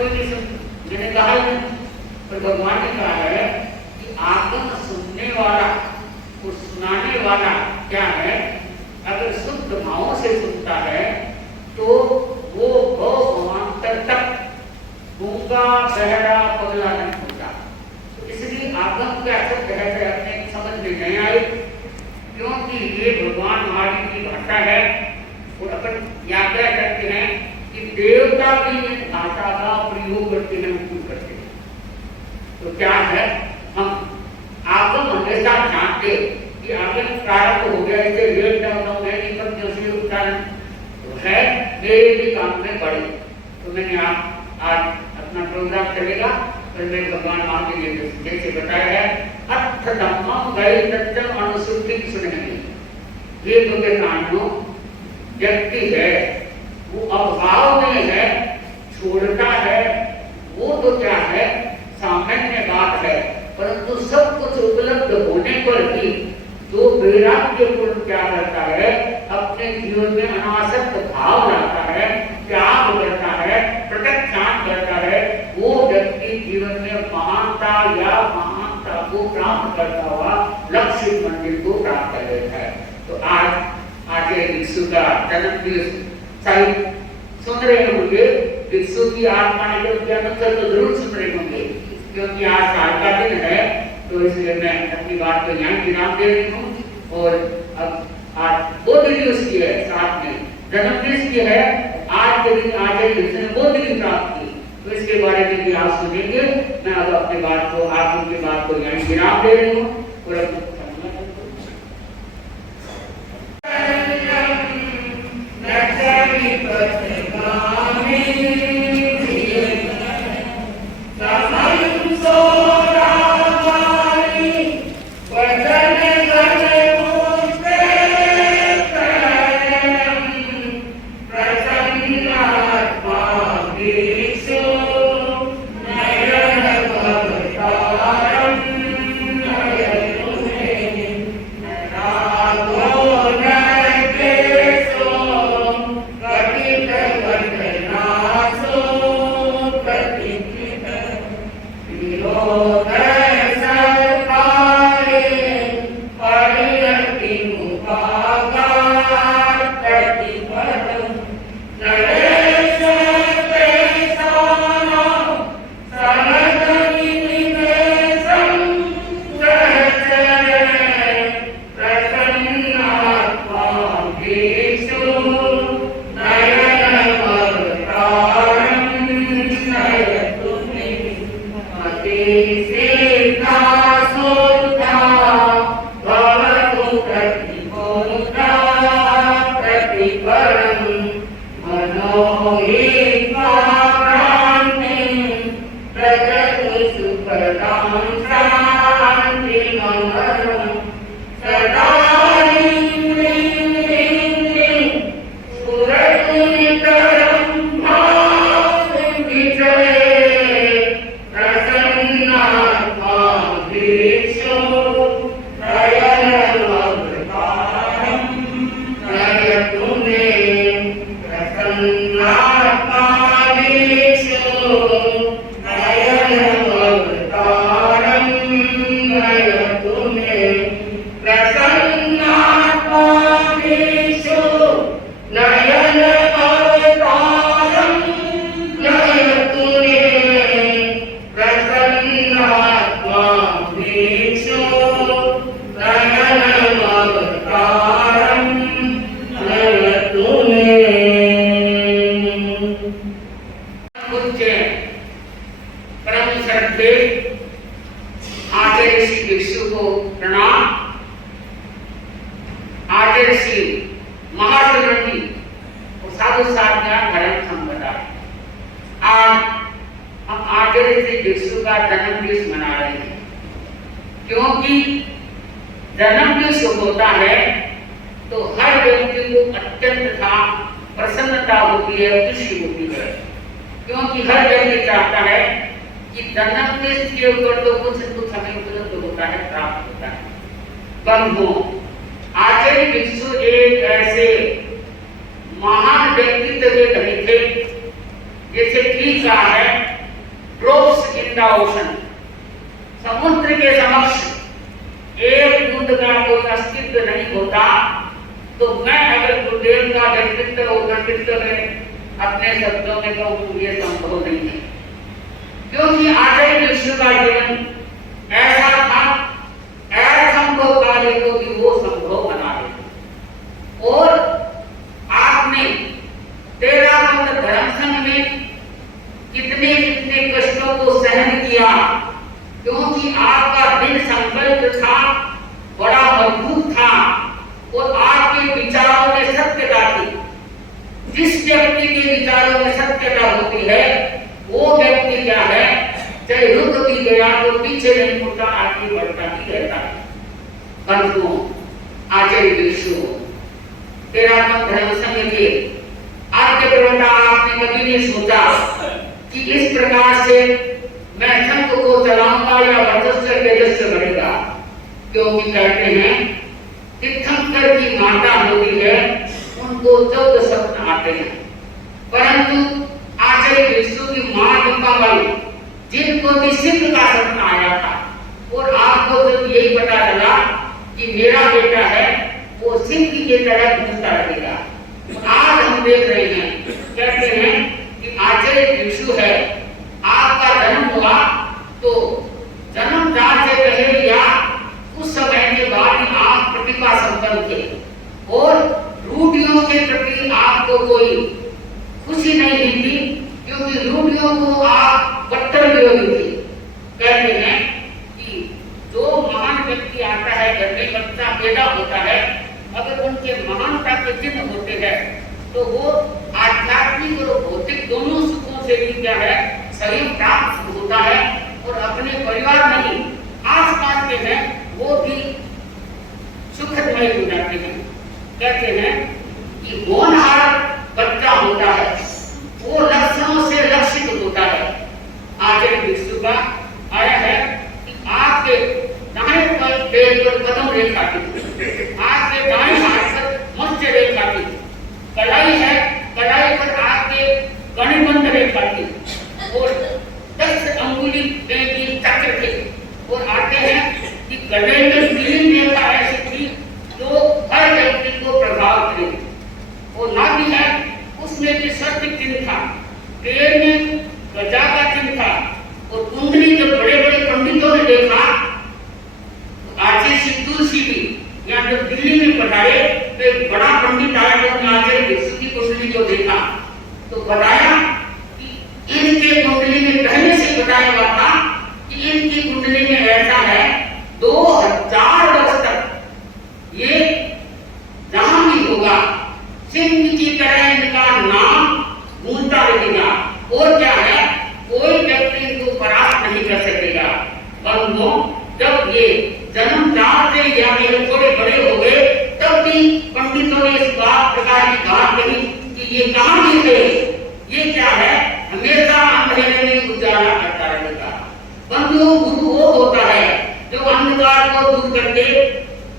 कोई नहीं सुन, मैंने कहा ही नहीं। पर भगवान ने कहा है कि आगम सुनने वाला और सुनाने वाला क्या है, अगर शुद्ध भावों से सुनता है तो वो भवांतर तक गूंगा बहरा पगला नहीं होता। तो इसलिए आगम का शब्द है अपने समझ में नहीं आए, क्योंकि ये भगवान महावीर की भाषा है। और अपन याद करते हैं कि देवता भी इस भाषा का प्रयोग करते हैं, उपयोग करते हैं। तो क्या है, हम आगम हमेशा जानते कि आगम प्रारंभ हो गया, इसे लेट डाउन नहीं करते, उसके उच्चारण तो है मेरे भी काम में पड़े। तो मैंने आप आज अपना प्रोग्राम चलेगा, पर मैं भगवान महावीर ने जैसे बताया है, अर्थ धम्मम गई तत्व अनुसूति सुनेंगे। ये तो के कांडों व्यक्ति है, वो अभाव में है, छोड़ता है, वो तो क्या है सामान्य बात है। परंतु सब कुछ उपलब्ध होने पर भी जो वैराग्य पूर्ण क्या करता है, अपने जीवन में अनासक्त भाव लाता है, त्याग करता है, प्रत्याख्यान करता है, वो व्यक्ति जीवन में महानता या महानता को प्राप्त करता हुआ लक्ष्य मंदिर को प्राप्त कर लेता है। तो आज आगे भिक्षु का जन्मदिन शायद सुन रहे होंगे, भिक्षु की आत्मा ने तो जरूर सुन रहे होंगे, क्योंकि आज साल का दिन है। तो इसलिए मैं अपनी बात को यहाँ विराम दे रही हूँ। और अब आज बुद्ध दिवस की है, साथ में जन्मदिन की है, आज के दिन आज जिसने बुद्ध की प्राप्त की, तो इसके बारे में भी आप सुनेंगे। मैं अब अपनी बात को, आप उनकी बात को यहाँ विराम दे रही हूँ। और क्योंकि जन्मदिन शुभ होता है तो हर व्यक्ति को अत्यंत प्रसन्नता होती है, खुशी होती है, क्योंकि हर व्यक्ति चाहता है कि जन्मदिन के ऊपर तो कुछ न कुछ हमें उपलब्ध होता है, प्राप्त होता है। बंधुओं, आचार्य भिक्षु एक ऐसे महान व्यक्तित्व के धनी थे, जैसे ठीक कहा है द ओशन, समुद्र के समक्ष एक बूंद का कोई अस्तित्व नहीं होता, तो मैं अगर गुरुदेव का व्यक्तित्व उन्नतित्व में अपने शब्दों में कहूं तो ये संभव नहीं है, क्योंकि आचार्य विष्णु का जीवन ऐसा था, असंभव कार्य को भी वो संभव बना देते। और आपने 13 पंथ धर्म संघ में कितने कितने कष्टों को सहन किया, क्योंकि आपका दृढ़ संकल्प था, बड़ा मजबूत था और आपके विचारों में सत्यता थी। जिस व्यक्ति के विचारों में सत्यता होती है वो व्यक्ति क्या है, चाहे रुक भी गया तो पीछे नहीं मुड़ता, आगे बढ़ता ही रहता है। परंतु आचार्य विष्णु 13 पंथ धर्म संघ के आद्य प्रवक्ता, आपने कभी नहीं सोचा कि इस प्रकार से मैं संघ को चलाऊंगा या वर्चस्व तेजस्व बढ़ेगा, क्योंकि कहते हैं तीर्थंकर की माता होती है, उनको 14 सपन आते हैं, परंतु आचार्य विष्णु की मां दीपावली, जिनको भी सिंह का सपना आया था, और आपको जब यही पता चला कि मेरा बेटा है वो सिंह की तरह घूमता रहेगा, आज हम देख रहे हैं, कहते हैं कि आचार्य विष्णु है, आपका जन्म हुआ तो जन्म जात से पहले या उस समय के बाद आप प्रतिभा संपन्न थे और रूढ़ियों के प्रति आपको कोई खुशी नहीं थी, क्योंकि रूढ़ियों को आप कट्टर विरोधी थे। कहते हैं कि जो महान व्यक्ति आता है, घर में बच्चा पैदा होता है, अगर उनके महानता के चिन्ह होते हैं तो वो आध्यात्मिक और भौतिक दोनों सुखों से भी क्या है, सही प्राप्त होता है, और अपने परिवार में ही आसपास के हैं वो भी सुखदमय हो जाते हैं। कहते हैं कि होनहार बच्चा होता है वो लक्षणों से लक्षित होता है। आचार्य विष्णु का आया है कि आपके दाएं पैर पर कदम रेखा थी, आपके दाएं हाथ पर मत्स्य रेखा थी, कलाई है, कलाई पर आपके गणिबंध रेखा थी और 10 अंगुली की चक्र थे, और आते हैं कि गले में 3 रेखा ऐसी थी जो हर व्यक्ति को प्रभाव करे, और नाभि है उसमें भी सर्प चिन्ह था, पैर में गजा का चिन्ह था, और कुंडली जब बड़े बड़े पंडितों ने देखा, आचार्य तुलसी भी यहाँ जब दिल्ली में पढ़ाए तो एक बड़ा पंडित आया, तो आचार्य विष्णु की कुंडली को देखा तो बताया कि इनके कुंडली में पहले से बताया हुआ था कि इनकी कुंडली में ऐसा है 2000 वर्ष तक ये जहां भी होगा सिंह की तरह इनका नाम गूंजता रहेगा, और क्या है, कोई व्यक्ति इनको परास्त नहीं कर सकेगा। परंतु जब ये जन्मजात से या थोड़े बड़े हो गए तब भी पंडितों ने इस बात प्रकार की बात कही कि ये कहां भी थे, ये क्या है, हमेशा अंधेरे में उजाला करता रहेगा। परंतु गुरु वो होता है जो अंधकार को दूर करके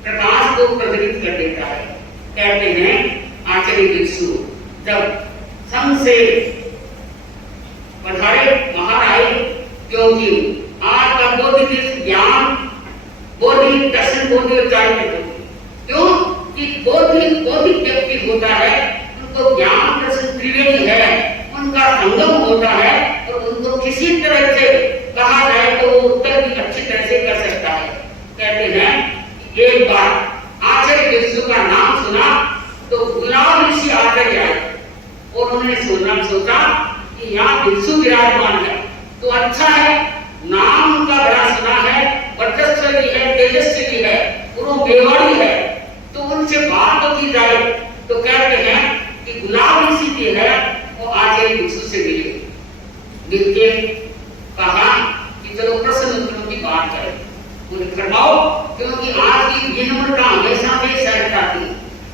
प्रकाश को प्रज्वलित कर देता है। कहते हैं आचार्य विष्णु जब संघ से पधारे बाहर आए, क्योंकि आज का बोधि ज्ञान बोधि दर्शन बोधि क्यों कि बोधि व्यक्ति होता है, उनको ज्ञान दर्शन त्रिवेणी है, उनका संगम होता है, और उनको किसी तरह से कहा जाए तो वो उत्तर भी अच्छी तरह से कर सकता है। कहते हैं एक बार आचार्य विष्णु का नाम सुना तो गुलाब ऋषि आचार्य आए, और उन्होंने सोचा कि यहाँ विष्णु विराजमान है तो अच्छा है, नाम उनका बड़ा सुना है, वर्चस्व भी है, तेजस्वी भी है, और वो बेवाड़ी है, तो उनसे बात की जाए तो कहते हैं कि गुलाब ऋषि की है वो आचार्य विष्णु से मिले, मिलके कहा कि चलो प्रश्न उत्तरों की बात करें, उन्हें फरमाओ, क्योंकि आज की विनम्रता हमेशा में सहजता थी।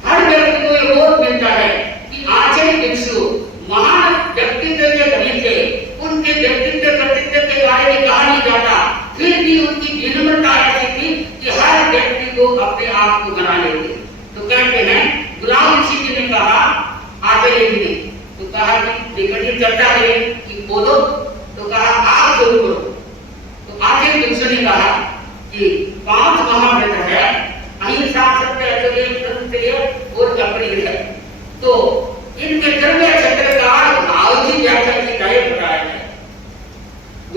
हर व्यक्ति को ये बोध मिलता है कि आचार्य विष्णु महान व्यक्तित्व के धनी थे, उनके व्यक्तित्व कर्तृत्व के बारे में कहा नहीं जाता, फिर भी उनकी विनम्रता ऐसी थी कि हर व्यक्ति को अपने आप को बना लेते। तो कहते हैं गुलाब ऋषि जी ने कहा आचार्य जी ने तो कहा कि चर्चा है कि बोलो, तो कहा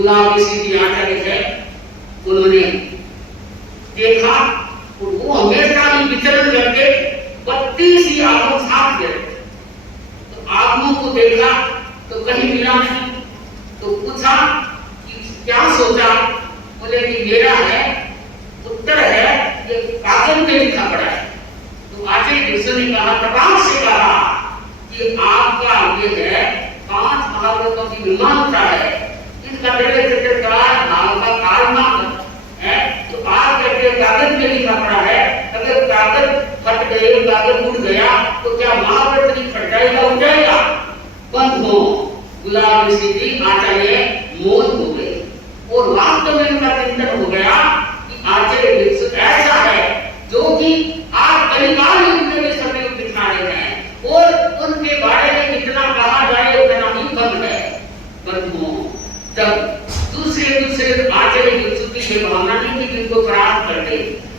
गुलाबी सी आंखें है, उन्होंने देखा वो हमेशा ही विचरण करके 32 ही आगमों साथ गए। तो आगमों को देखा तो कहीं मिला नहीं, तो पूछा कि क्या सोचा? बोले कि मेरा है उत्तर है ये कागज में लिखा पड़ा है। तो आचार्य कृष्ण ने कहा, प्रकाश से कहा कि आपका ये है 5 महालोकों की विमानता है, इसका मेरे चित्रकार नाम का कारणनाम है। तो आप कहते कागज में लिखा पड़ा है, अगर कागज फट गए, कागज उड़ गया तो क्या महाभारत की फटाएगा, उड़ जाएगा? बंद हो। गुलाब ऋषि जी आचार्य मोह हो गए और वास्तव में उनका चिंतन हो गया कि आचार्य विश्व ऐसा है जो कि आप कलिकाल युग में समय दिखा रहे हैं और उनके बारे में जितना कहा जाए उतना ही कम है। बंधुओं, जब दूसरे आचार्य विश्व की भावना नहीं कि जिनको प्राप्त कर दे,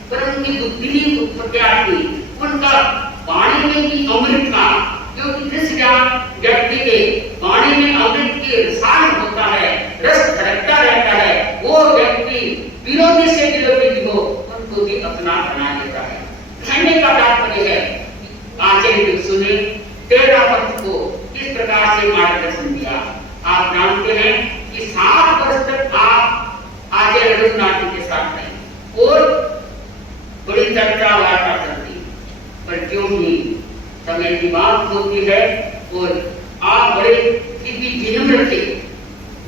पर उनकी बुद्धि ही उत्पत्ति थी, उनका वाणी में भी अमृत था, क्योंकि जिस व्यक्ति के वाणी में अमृत के रसायन होता है, रस धड़कता रहता है, वो व्यक्ति विरोधी से विरोधी हो उनको भी अपना बना लेता है। कहने का तात्पर्य है आचार्य विश्व ने तेरा पंथ को इस प्रकार से मार्गदर्शन दिया। आप जानते हैं कि 7 वर्ष तक आप आचार्य रघुनाथ जी के साथ रहे और बड़ी चर्चा वार्ता करती, पर क्यों ही समय की बात होती है और आप बड़े विनम्र थे,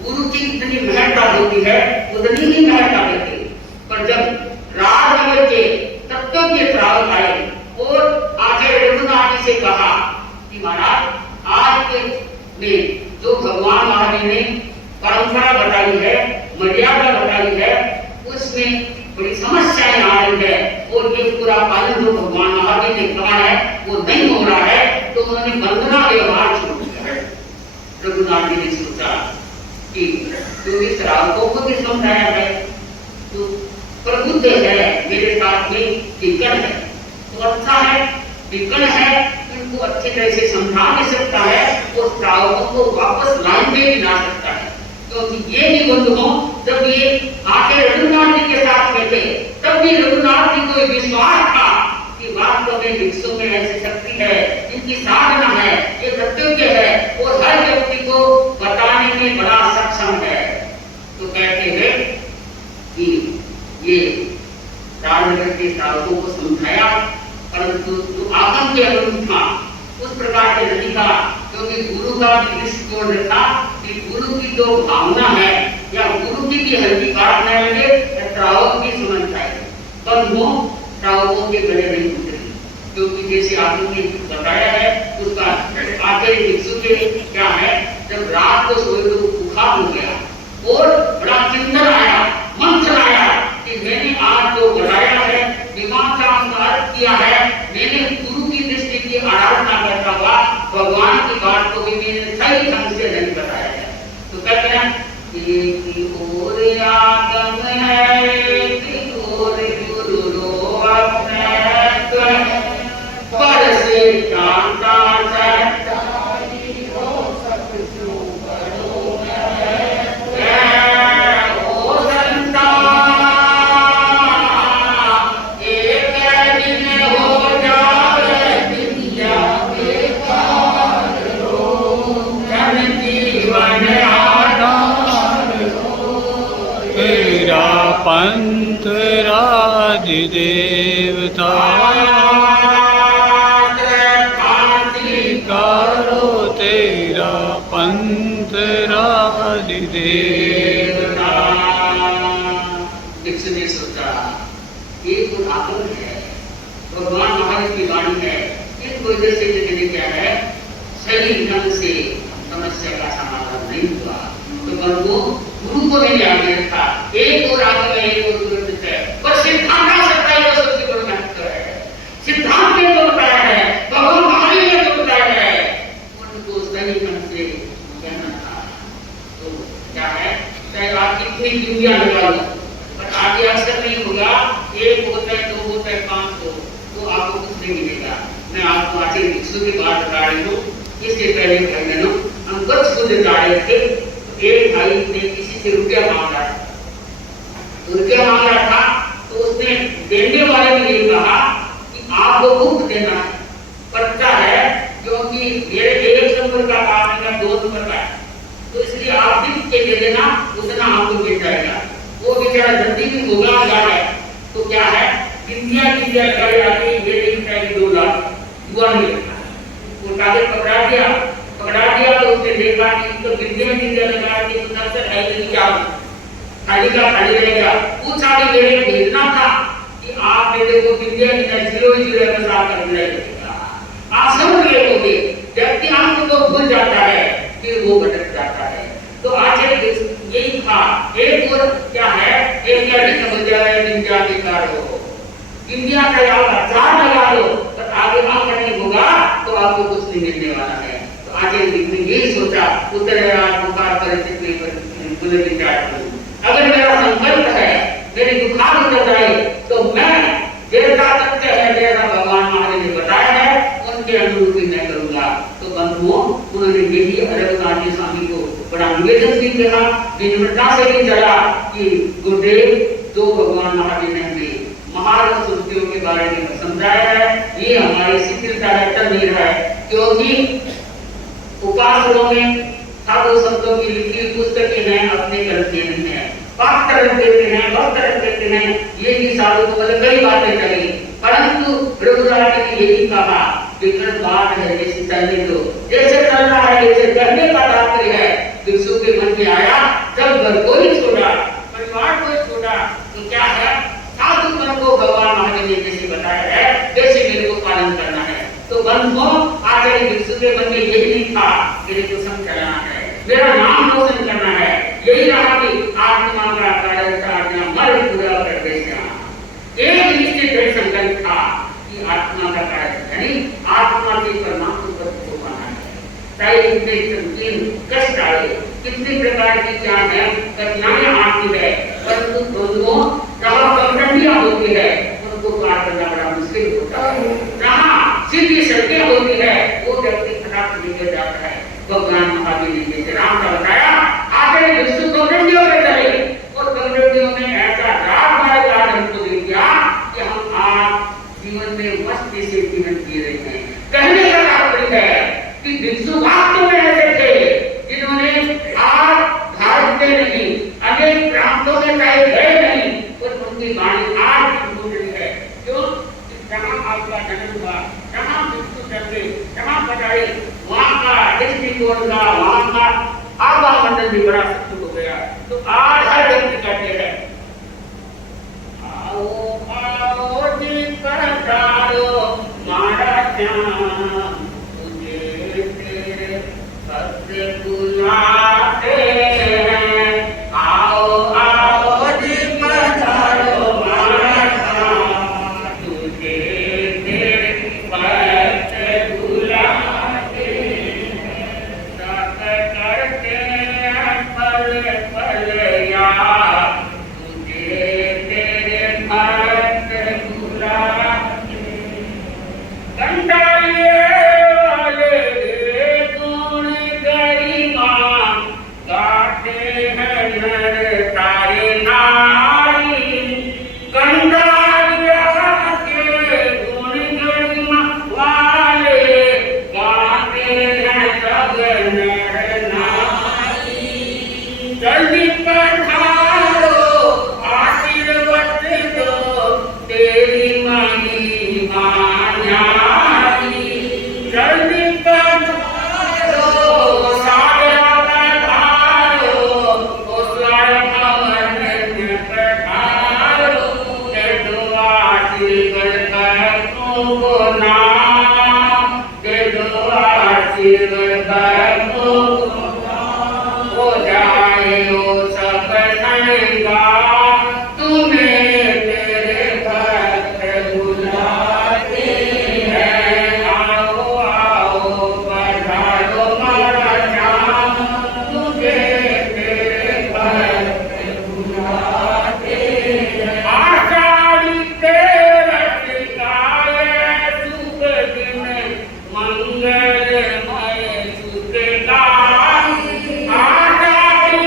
गुरु की जितनी महत्ता होती है उतनी ही महत्ता देते। पर जब राजनगर के तत्व के श्रावक आए और आचार्य रघुनाथ जी से कहा कि महाराज आज के में जो भगवान महावीर ने परंपरा बताई है, मर्यादा बताई है, उसमें बड़ी समस्याएं आ रही है और ये पूरा पालन जो भगवान महावीर ने कहा है वो नहीं हो रहा है, तो उन्होंने वंदना व्यवहार शुरू किया है। रघुनाथ जी ने सोचा कि क्योंकि श्रावकों को भी समझाया है, तो प्रबुद्ध है, मेरे साथ में टिकन है, तो अच्छा है, टिकन है, इनको अच्छी तरह से समझा भी सकता है और श्रावकों को वापस लाइन में भी ला सकता है। क्योंकि ये भी बंधुओं, जब ये आके रघुनाथ जी के साथ में थे, तब भी रघुनाथ जी को विश्वास था कि वास्तव में विश्व में ऐसी शक्ति है, इनकी साधना है, ये कर्तव्य है और हर व्यक्ति को बताने में बड़ा सक्षम है। तो कहते हैं कि ये राजनगर के श्रावकों को समझाया, परंतु जो आगम के अनुरूप था उस प्रकार से नहीं था, क्योंकि गुरु का भी दृष्टिकोण था कि गुरु की जो भावना है या गुरु की भी हल्की बात न लगे, श्रावक भी सुनना चाहिए। पर वो श्रावकों के गले नहीं टूटे, क्योंकि जैसे आपने बताया है उसका आचार्य भिक्षु के क्या है, जब रात को सोए तो बुखार हो गया और बड़ा चिंतन आया, मंथन आया कि मैंने आज जो बताया है, मीमांसा का अर्थ किया है, मैंने गुरु की दृष्टि की आराधना करता हुआ भगवान की बात को भी मैंने सही ढंग से नहीं बताया है। तो कहते हैं कि ओर आगम है, ओर गुरु रोवत है, पर से कांता सत्ताई हो सब जो करो ओ संता एक दिन हो जाए दुनिया बेकार रो, जन जीवन आधार हो, तेरा पंथ राधि देवता तेरा पंथ राधि देवता। ने सोचा एक आगम है, भगवान महावीर की वाणी है, इस वजह से मैंने क्या है सही ढंग से समस्या का समाधान नहीं हुआ, तो गुरु को नहीं याद रखा। एक और आगम है, एक और दुर्गत है, पर सिद्धांत आ सकता है, वो सबसे बड़ा महत्व है। सिद्धांत ने जो बताया है, भगवान महावीर ने जो बताया है, उनको सही ढंग से कहना था। तो क्या है, चाहे आप कितनी दुनिया लगा लो, पर आगे अक्सर नहीं होगा, एक होता है, 2 होता है, 5 हो, तो आपको कुछ नहीं मिलेगा। मैं आपको आचार्य भिक्षु की बात बता रही हूँ, इससे पहले हम गच्छ को जा रहे थे, एक भाई ने किसी से रुपया मांगा, रुपया मांगा था, तो उसने देने वाले ने ये कहा कि आपको मुफ्त देना पड़ता है, क्योंकि मेरे 1 नंबर का काम है, 2 नंबर का है, तो इसलिए आप भी के दे देना, उतना आपको मिल जाएगा। वो बेचारा जल्दी भी होगा जा है, तो क्या है, इंडिया लगाई आती है, ये नहीं चाहिए 2 लाख हुआ नहीं, वो कागज पकड़ा दिया तो उसने देखा कि तो इंडिया लगा दी, तो नक्सर है कि क्या खाली का खाली रहेगा। पूछा भी मेरे भेजना था कि आप मेरे को इंडिया 0 में साथ कर देगा, आप समझ गए होंगे। व्यक्ति अंत को भूल जाता है, फिर वो भटक जाता है। तो आचार्य यही था। एक और क्या है, एक क्या समझ जाए इंडिया के कार्य इंडिया का आप आचार लगा लो, तो आगे काम करने होगा तो आपको कुछ नहीं मिलने वाला है। तो आगे ने यही सोचा, बुखार परिस्थिति पर अगर मेरा संकल्प है, मेरी बुखार उतर जाए, तो मैं जैसा तथ्य है, जैसा भगवान महाराज ने बताया है, उनके अनुरूप ही मैं करूंगा। तो बंधुओं, उन्होंने यही अरविंद स्वामी को बड़ा निवेदन भी किया, विनम्रता से भी चला कि गुरुदेव, जो भगवान महाराज ने हमें महान सुर्तियों के बारे में समझाया है, ये हमारी शिथिलता है, तमीर है, क्योंकि उपासकों में साधु संतों की लिखी पुस्तकें हैं, अपने ग्रंथ नहीं है, पाठ रख देते हैं, वक्त रख देते हैं, ये भी साधु को मतलब कई बातें चली, परंतु रघुराज ने यही कहा कि बात है जैसे चलने दो, जैसे चलना है, जैसे करने का तात्पर्य है। भिक्षु के मन में आया, जब घर को ही छोड़ा, परिवार को ही छोड़ा, तो क्या है, साधु मन को भगवान महाराज ने जैसे बताया है, जैसे मेरे को पालन करना है। तो बंधुओं, आचार्य भिक्षु के मन में यही नहीं था, मेरे को संग चलाना है, मेरा नाम रोशन करना है, यही रहा कि आत्मा का कार्य साधना मर पूरा कर देना। एक निश्चित संकल्प था कि आत्मा का कार्य यानी आत्मा के परमात्मा को पाना है। चाहे इतने संकीर्ण कष्ट आए, कितने प्रकार की क्या है, कठिनाइयां आती है, परंतु दोनों जहाँ कठिनाइयां होती है, उनको पार करना बड़ा मुश्किल होता है। जहाँ सीधी सड़कें होती है, वो व्यक्ति फटाफट निकल जाता है। भगवान महावीर ने जैसे राम का बताया, आगे विष्णु कौंडिन्यों में चले, और कौंडिन्यों ने ऐसा राग हमारे कारण को दे दिया कि हम आज जीवन में मस्ती से जीवन जी रहे हैं। कहने का तात्पर्य है कि विष्णु वास्तव में ऐसे थे जिन्होंने आज भारत में नहीं, अनेक प्रांतों में कहे गए नहीं, और उनकी वाणी आज भी बोल रही है। क्यों? जहाँ आपका जन्म हुआ, जहाँ विष्णु चले, जहाँ पढ़ाई, वहाँ का दृष्टिकोण का, वहाँ का आभा मंडल भी बड़ा सत्य हो गया। तो आज हर व्यक्ति कहते हैं, आओ आओ जी पधारो मारा श्याम, तुझे तेरे भक्त बुलाते हैं। आओ आओ जी पधारो मारा श्याम, तुझे तेरे भक्त बुलाते हैं। सब करते पल पल याद, तुझे तेरे भक्त बुलाते हैं। कंटालिए वाले गुण गरिमा, गाते हैं नर तारे नारी। कंटालिया के गुण गरिमा वाले, गाते हैं सब नर नारी। जल्दी पधारो आशीर्वाद दो, तेरी महिमा न्यारी। जल्दी पधारो सागरा पधारो, उस्लाय भवन में पधारो। दे दो आशीर्वाद को नाम, दे दो आशीर्वाद को हो जाए ओ सब संगा, तुम्हें तेरे भक्त बुलाते हैं। आओ आओ पधारो मारा श्याम, तुझे तेरे भक्त बुलाते हैं। आषाढ़ी तेरस गाये शुभ दिन, मंगलमय सुख गाई। आषाढ़ी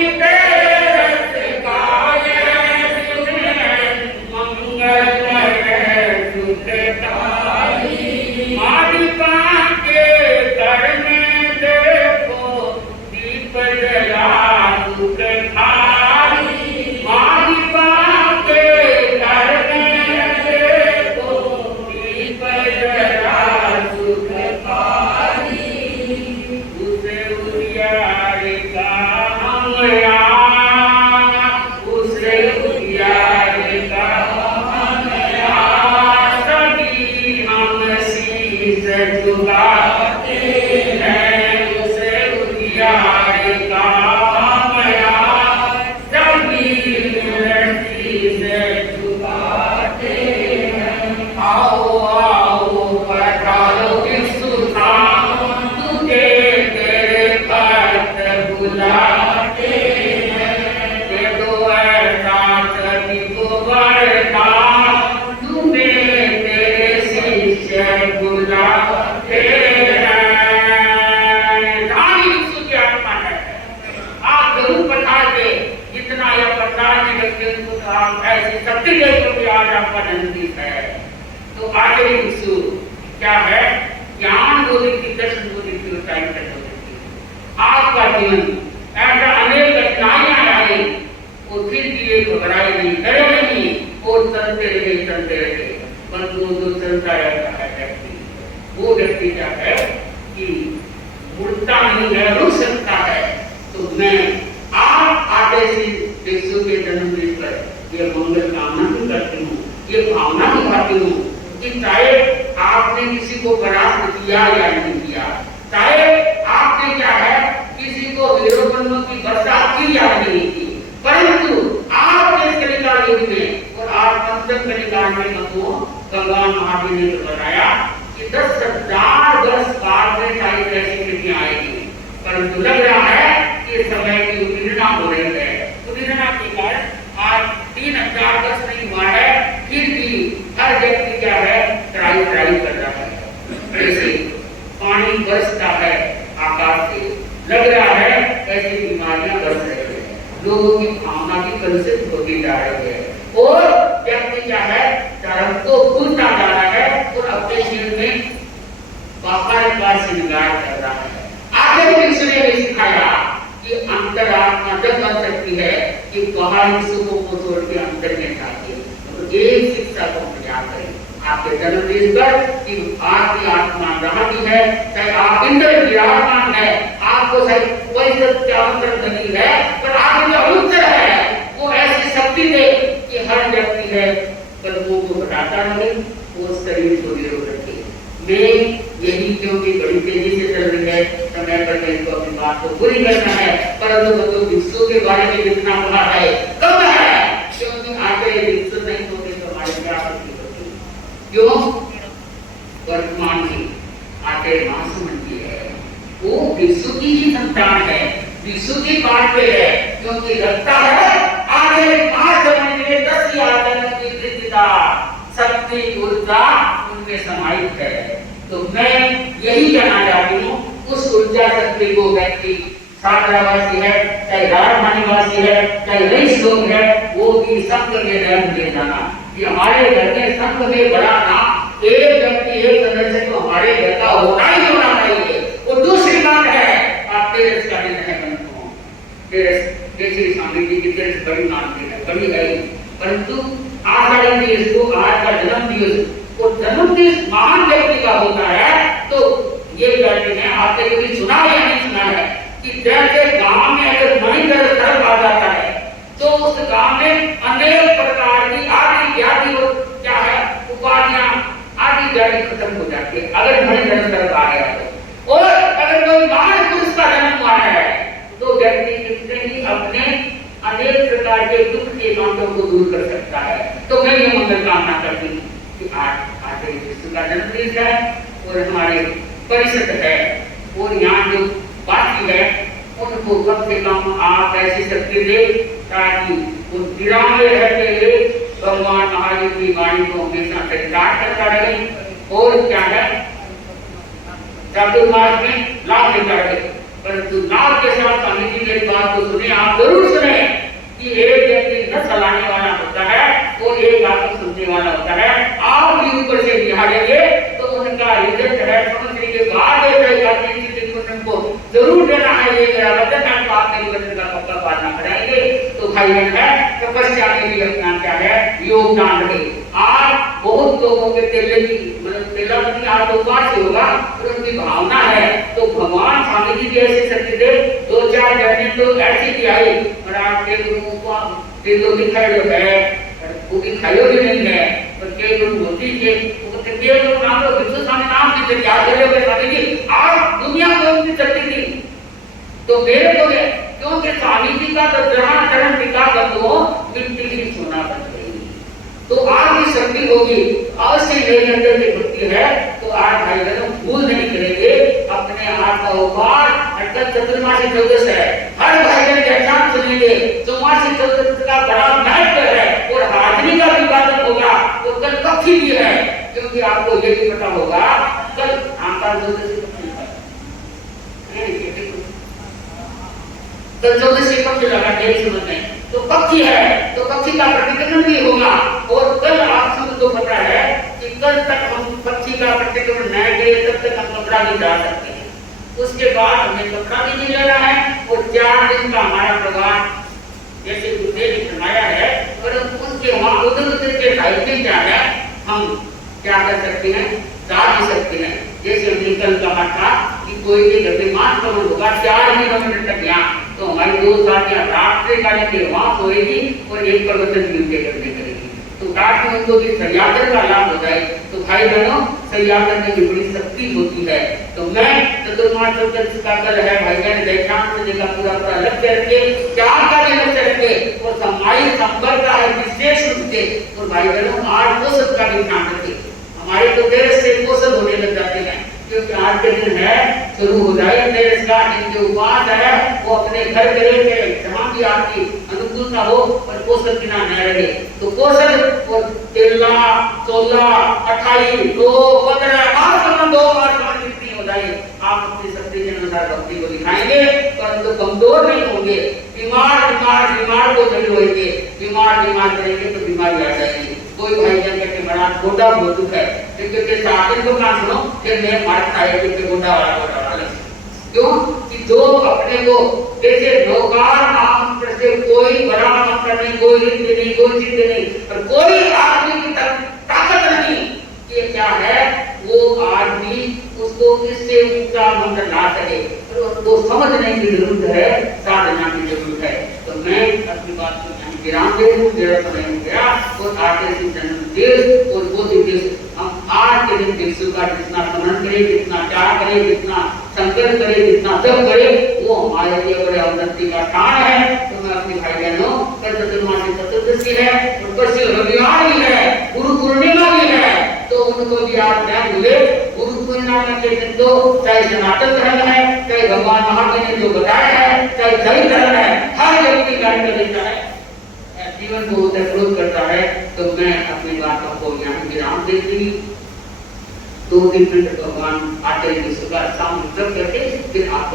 परंतु जो चलता रहता है व्यक्ति, वो व्यक्ति क्या है कि मुड़ता नहीं है, रुक सकता है। तो मैं आप आते से यीशु के जन्मदिन पर ये मंगल कामना भी करती हूँ, ये भावना भी करती हूँ कि चाहे आपने किसी को परास्त किया या नहीं किया, चाहे आपने क्या है किसी को वीरोपन्नों की बरसात की या नहीं की, परंतु आपने कलिका युग में और आप पंचम कलिका में भगवान महावीर ने बताया कि 10,000 वर्ष बाद में सारी ऐसी स्थितियां आएगी, परंतु लग रहा है कि समय की उत्पीड़ना हो रही है। उत्पीड़ना के कारण आज 3,000 वर्ष नहीं हुआ है, फिर भी हर व्यक्ति क्या है ट्राई कर रहा है। ऐसे पानी बरसता है आकाश से, लग रहा है ऐसी बीमारियां बरस रही है, लोगों की भावना भी कलुषित होती जा रही है और व्यक्ति क्या है धर्म को भूलता जा रहा है और अपने जीवन में बाहर का श्रृंगार कर रहा है। आगे भी इसने भी सिखाया कि अंतरात्मा जब बन सकती है कि बाहर सुखों को छोड़ के अंदर में जाती है। तो एक शिक्षा को हम याद करें आपके जन्मदिन पर कि आपकी आत्मा रहती है, चाहे आप इंद्र विराजमान है, आपको शायद कोई सत्यावंतर नहीं है, पर आपके जो उत्तर है वो ऐसी शक्ति दे कि हर व्यक्ति है कदमों को घटाता रहे और शरीर को निरोग रखे। मैं यही क्योंकि बड़ी तेजी से चल रही है, समय पर मेरे को अपनी बात को पूरी करना है, परंतु तो विश्व के बारे में जितना पढ़ा है कम है, क्योंकि आगे विश्व नहीं होते तो हमारी क्या शक्ति होती, क्यों वर्तमान में आगे महासमंदी है, वो विश्व की ही संतान है, विश्व की बात पे है, क्योंकि लगता है आगे महासमंदी में 10 आदमी की दृढ़ता शक्ति ऊर्जा उनमें समाहित है। तो मैं यही कहना चाहती हूँ उस ऊर्जा शक्ति को व्यक्ति छात्रावासी है, चाहे राजधानीवासी है, चाहे रईस लोग है, वो भी संघ में रहने दे जाना कि हमारे घर में संघ में बड़ा ना एक व्यक्ति एक सदस्य तो हमारे घर का होना ही होना चाहिए। वो दूसरी बात है आप तेरस का दिन है बनतो तेरस जैसे स्वामी जी की तेरस बड़ी मानते हैं, बड़ी है, परंतु आषाढ़ी दिवस को आज का जन्म दिवस वो जन्म दिवस महान व्यक्ति का होता है। तो ये कहते हैं आपने कभी सुना या नहीं सुना है कि जैसे गांव में अगर नई तरफ आ जाता है तो उस गांव में अनेक प्रकार की आदि जाति क्या है उपाधियां आदि जाति खत्म हो जाती है अगर नई तरफ आ गया तो। और अगर कोई महान पुरुष का जन्म हुआ है तो व्यक्ति कितने ही अपने अनेक प्रकार के दुख के कांटों को दूर कर सकता है। तो मैं ये मंगल कामना करती हूँ कि आज यीशु का जन्मदिन है और हमारे परिषद है और यहाँ जो बाकी है उनको कम से कम आप ऐसी शक्ति दे ताकि वो विराम में रहते हुए भगवान महावीर की वाणी को हमेशा प्रचार करता रहे और क्या है चातुर्मास में लाभ लेता रहे। परंतु लाभ के साथ स्वामी जी मेरी बात को सुने, आप जरूर सुने कि एक व्यक्ति न चलाने वाला होता है और एक आदमी सुनने वाला होता है। आप भी ऊपर से बिहारेंगे तो उनका रिजल्ट है समुद्र के बाद को जरूर देना है। ये मेरा वचन है, तो आप मेरी वचन का पक्का पालना कराएंगे तो भाई बहन है तपस्या में भी अपना क्या है योगदान रहे। आज बहुत लोगों के तेले की तेला नहीं आज उपवास से होगा और उनकी भावना है तो भगवान स्वामी जी की ऐसी शक्ति दे 2-4 जने तो ऐसी भी आई और आपके लोगों को तेलो दिखाई है वो दिखाई भी नहीं है पर कई लोग होती है के लोग नाम तो विश्व स्वामी नाम की क्या करोगे स्वामी जी आज दुनिया को उनकी शक्ति थी तो मेरे को क्योंकि स्वामी जी का तो जहाँ चरण टिका कर दो मिट्टी ही सोना बन गई तो आपकी शक्ति होगी अवश्य मेरे अंदर की भक्ति है तो आज भाई बहनों भूल नहीं करेंगे अपने आप का उपवास अर्थात चतुर्मासी चौदस है। हर भाई बहन व्याख्यान सुनेंगे चौमासी चौदस का बड़ा महत्व है और हाजरी का भी वादन होगा तो कल पक्षी भी है क्योंकि आपको ये भी पता होगा कल आकाश चौदस पक्षी लगा समझते तो पक्षी है तो पक्षी का प्रतिक्रमण भी होगा और कल आप सबको पता है कि कल तक हम पक्षी का प्रतिक्रमण न करें तब तक हम कपड़ा नहीं डाल सकते हैं। उसके बाद हमें कपड़ा भी नहीं लेना है और 4 दिन का हमारा प्रवास जैसे गुरुदेव ने फरमाया है पर उनके वहां उधर के साहित्य क्या है हम क्या कर सकते हैं, जा भी सकते हैं। जैसे हमने कल कहा था कि कोई भी घर में मांस कमल होगा 4 मिनट तक यहाँ, तो हमारी 2 साथियां रात्रि काल के वहां सोएगी और एक प्रवचन भी उनके घर में करेगी। तो रात में उनको भी सयातर का लाभ हो जाए। तो भाई बहनों, सयातर में भी बड़ी शक्ति होती है। तो मैं चतुर्मास चतुर्दशी का कल है भाई बहन दैक्षांत जी का पूरा लक्ष्य रखे, चार का भी लक्ष्य रखे और समाई संपर्क का है विशेष रूप से। और भाई बहनों, आज वो सबका भी ध्यान रखे। हमारे तो देश से पोषण होने लग जाते हैं, क्योंकि आज के दिन है शुरू हो जाए देश का, जिनके उपवास है वो अपने घर करेंगे, जहाँ भी आपकी अनुकूलता हो पर पोषण बिना न रहे। तो पोषण और 13, 14, 28, 2, 15 2 बार जितनी हो जाए आप अपनी शक्ति के अनुसार भक्ति को दिखाएंगे, परंतु कमजोर नहीं होंगे। बीमार को नहीं होंगे, बीमार करेंगे तो बीमारी आ जाएगी। कोई भाई जन के बड़ा गोटा बोतुक है, क्योंकि साकिन को ना सुनो कि मैं मारता है क्योंकि गोटा वाला क्यों कि जो अपने को जैसे नौकार महामंत्र से कोई बड़ा मंत्र नहीं, कोई रिद्ध नहीं, कोई सिद्ध नहीं, पर कोई आदमी की ताकत नहीं। ये क्या है, वो आदमी उसको इससे ऊंचा मंत्र ला सके, तो समझने की जरूरत है, साधना की जरूरत है। तो मैं अपनी बात को विराम दे दूं, मेरा समय हो गया। और आगे से जन्म देश और वो देश हम आज के दिन विश्व का जितना स्मरण करें, जितना त्याग करें, जितना संकल्प करें, जितना सब करें, वो हमारे लिए बड़े उन्नति का स्थान है। तो मैं अपने भाई बहनों, कल चतुर्मासी चतुर्दशी है और कल रविवार भी है, गुरु पूर्णिमा भी है, तो उनको भी आप न भूले। गुरु पूर्णिमा के दिन तो चाहे सनातन धर्म है, चाहे भगवान महावीर ने जो बताया है, चाहे जैन धर्म है, हर व्यक्ति गाड़ी कर लेता है, जीवन को उत्तरप्रोत करता है। तो मैं अपनी बातों को यहाँ विराम देती, 2-3 मिनट भगवान आते विश्व का सामने करके फिर आप